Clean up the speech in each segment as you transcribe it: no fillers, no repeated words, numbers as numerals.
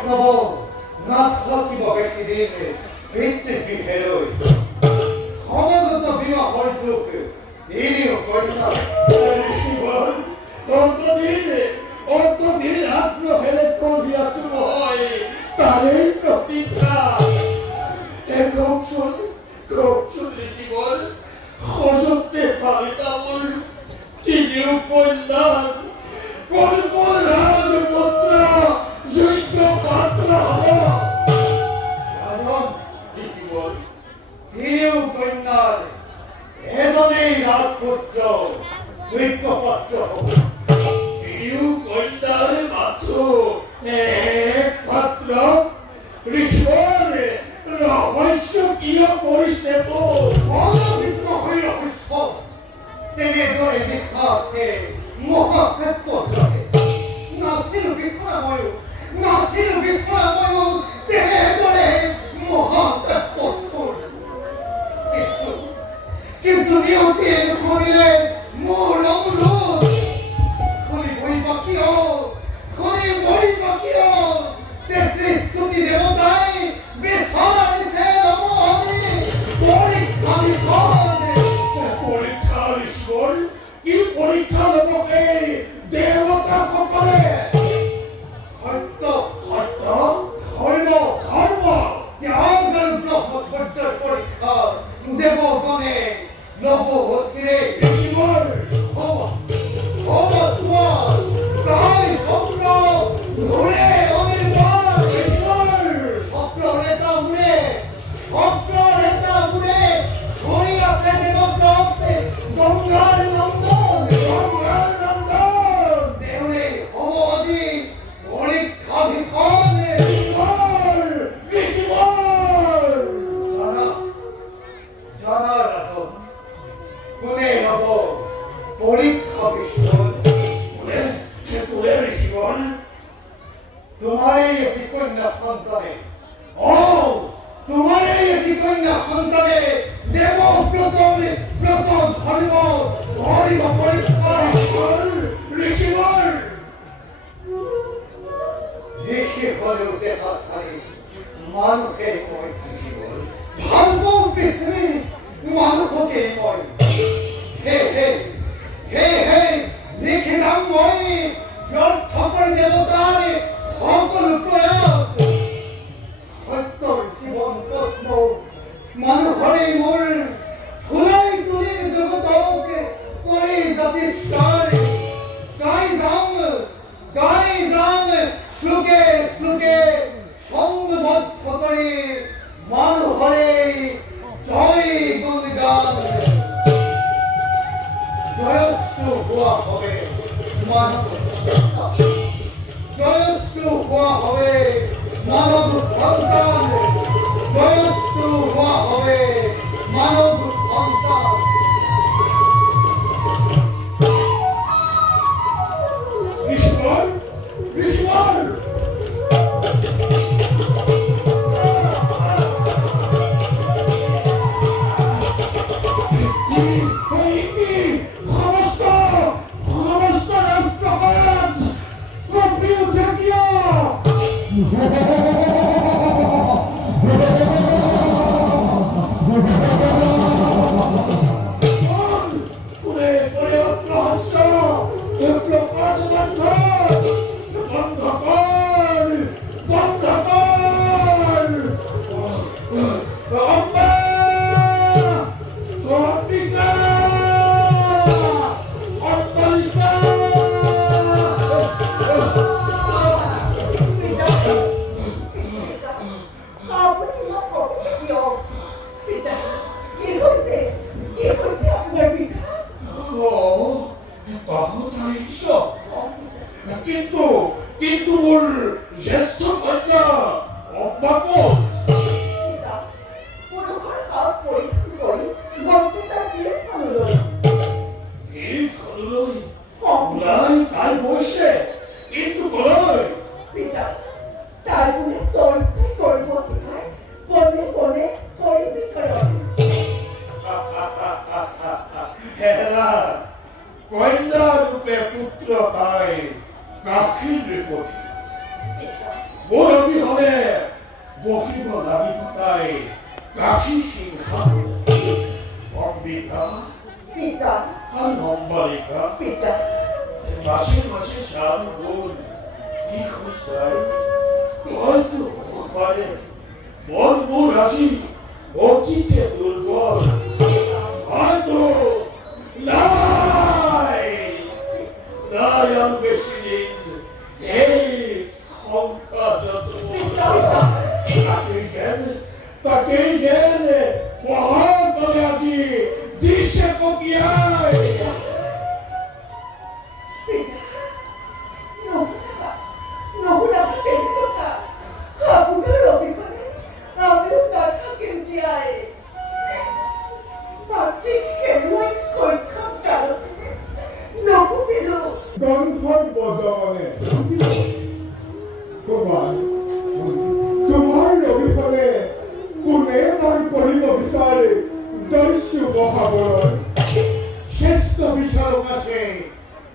znowu nadchodzi obecnie widzę wicheruj. Ono do biła chodźczuchy. Ili ukońca. Szymon, অন্তদিন আত্মহেলে করিয়াছো হয় তারেই প্রতীক্ষা action জীবন হসতে পারে তামল তিনি উপন্যাস কল্পন রাজপুত্র যুদ্ধ পাত্র রাজন জীবন তিনি উপন্যাস এজনেই রাজপুত্র যুদ্ধ পাত্র হব কন্যার মাত্র একমাত্র ঋষর রহস্য কি করিছে অনবিত্ত হইল বিশ্ব তেনে ধরে বিখ্যাতকে মহাক্ষেত্র জলে নাসিল বিশ্বময় তেনে ধরে মহাক্ষেত্র কিন্তু নিয়তির করিলে মূল অনুরোধ পরীক্ষার ঈশ্বর কি পরীক্ষা লোকে দেবতা সকলে সত্য সত্য ধর্ম ধর্ম ত্যাগের ব্রহ্মচর্যের পরীক্ষা দেবগণে নব হস্তিরে ঈশ্বর তাই স্বপ্ন ঘুরে অনির্বাণ স্বপ্ন রেতা উড়ে ঘুরিয়াছে দেবগ্রহে গঙ্গার নন্দন দেউলে অবধি পরীক্ষা জানা রাখো কোনে হব পরীক্ষা ভীষণ তোমারই একটি কন্যা সন্তানে তোমারই একটি কন্যা সন্তানে দেবব্রত ধর্ম ধর্ম পরীক্ষা ঋষি হলেও দেখা থাকে মানুষের ময় ভাগ্য পৃথিবী মানুষকে ময় হে হে হে হে লিখিলাম মই সকল দেবতায় সকল প্রয়াস সত্যর জীবন প্রশ্ন মানুষের মূল ফুলাই তুলি জগতকে করে জাতিষ্ঠার গাই গান শ্লোকে সঙ্গবদ্ধ করে মানুষের জয় গুণগান জয়স্তু হওয়া হবে মানব জয়স্তু হওয়া হবে মানব সন্তান জয়স্তু হওয়া হবে মানব সন্তান ঈশ্বর কিন্তু ওর জ্যেষ্ঠ কন্যা অব্যাপক তাই বসে কিন্তু বলয় তার গুণে তোর করব বনে বনে করি বিচরণ হেলা কন্যা রূপে পুত্র হয় কাখির বিপরীত ওর বহিব লাগিব তাই গাখীৰ সিংহাত অম্বিকা পিতা আৰু অম্বালিকা পিতা মাসে মাসে সাত বোন কি খুঁজছাই হয়তো হতে পারে বলবো রাশি অতীতে দুর্বল হয়তো নাই নাই আর বেশি দিন এই সংখ্যাটা তাকেই জেনে মহান বলে আজি দিশে কবিয়ায় নহুনা পেটটা আপনার অভিমানে আমিও তার কাছে যাই তাকে খেলোয়াড় কৈক্ষম কারণ নহু পেল গ্রন্থর বদলে তোমাৰ অবিহনে কোনে মই কৰিব বিচাৰে দস্যু মহাবলৰ শ্ৰেষ্ঠ বিচাৰক আছে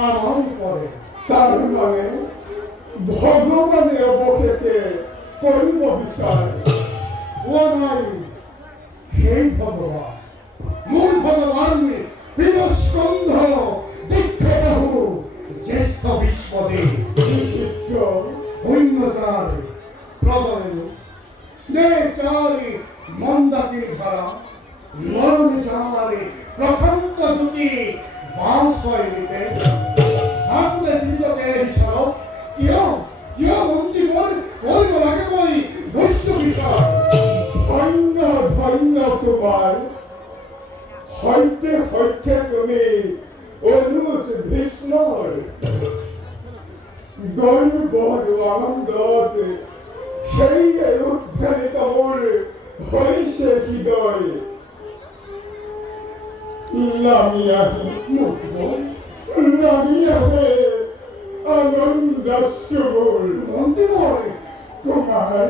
আমাৰ পৰে তাৰ মানে ভগৱানে অৱশেষে কৰিব বিচাৰে হোৱা নাই সেই ভগৱান মোৰ ভগৱান বীৰস্কন্ধ দীক্ষাবাহু জ্যেষ্ঠ বিশ্বদেৱ বিচিত্ৰ হৈন্যচাৰী প্ৰদয়ু স্নেহচাৰী মন্দাকিনী ধাৰা মরণচারী প্রখণ্ড দুটি বাঁশৈলীতে থাকলে দিনকে হিসাব কিয় মন্ত্রী বলিব লাগে মই বৈশ্য বিষয় ধন্য ধন্য তোমার হইতে হইতে তুমি অনুজ ভীষ্মৰ গৌৰৱ আনন্দত সেয়ে উদ্ধাৰিত মোৰ হৈছে হৃদয় নামি আহে নামি আহে আনন্দ সুৰ মন্ত্ৰী মই তোমাৰ